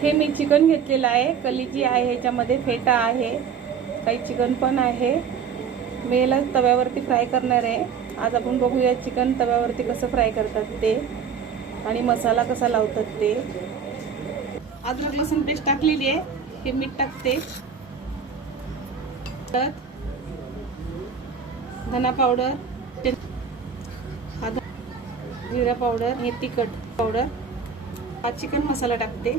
हे मी चिकन घेतलेलं आहे, कलिजी आहे, ह्याच्यामध्ये फेटा आहे, काही चिकन पण आहे। मी याला तव्यावरती फ्राय करणार आहे। आज आपण बघूया चिकन तव्यावरती कसं फ्राय करतात ते आणि मसाला कसा लावतात ते। अद्रक लसूण पेस्ट टाकलेली आहे, हे मीठ टाकते, तर धना पावडर, जिरा पावडर, हे तिखट पावडर, हा चिकन मसाला टाकते।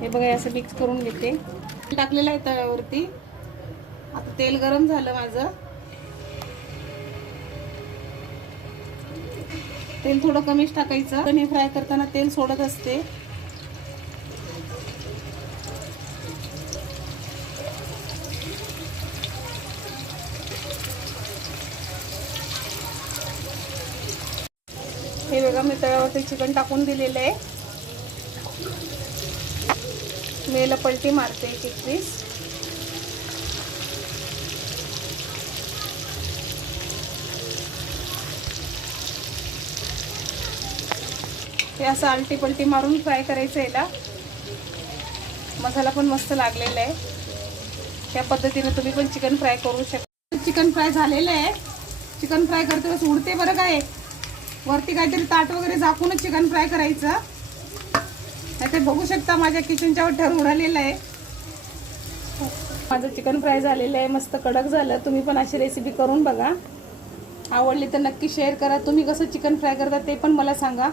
हे बघा असं मिक्स करून घेते। टाकलेलं आहे तव्यावरती। आता तेल गरम झालं माझं, तेल थोडं कमीच टाकायचं, पण हे फ्राय करताना तेल सोडत असते। हे बघा मी तव्यावरती चिकन टाकून दिलेलं आहे। मी याला पलटी मारते एक पीस। हे असं आलटी पलटी मारून फ्राय करायचं याला। मसाला पण मस्त लागलेला आहे। त्या पद्धतीने तुम्ही पण चिकन फ्राय करू शकता। चिकन फ्राय झालेलं आहे। चिकन फ्राय करते वेळेस उडते बरं काय, वरती काहीतरी ताट वगैरे झाकूनच चिकन फ्राय करायचं। ते बघू शकता माझ्या किचनच्या वर उडालेलं आहे। माझं चिकन फ्राय झालेलं आहे, मस्त कडक झालं। तुम्ही पण अशी रेसिपी करून बघा, आवडली तर नक्की शेअर करा। तुम्ही कसं चिकन फ्राय करता ते पण मला सांगा।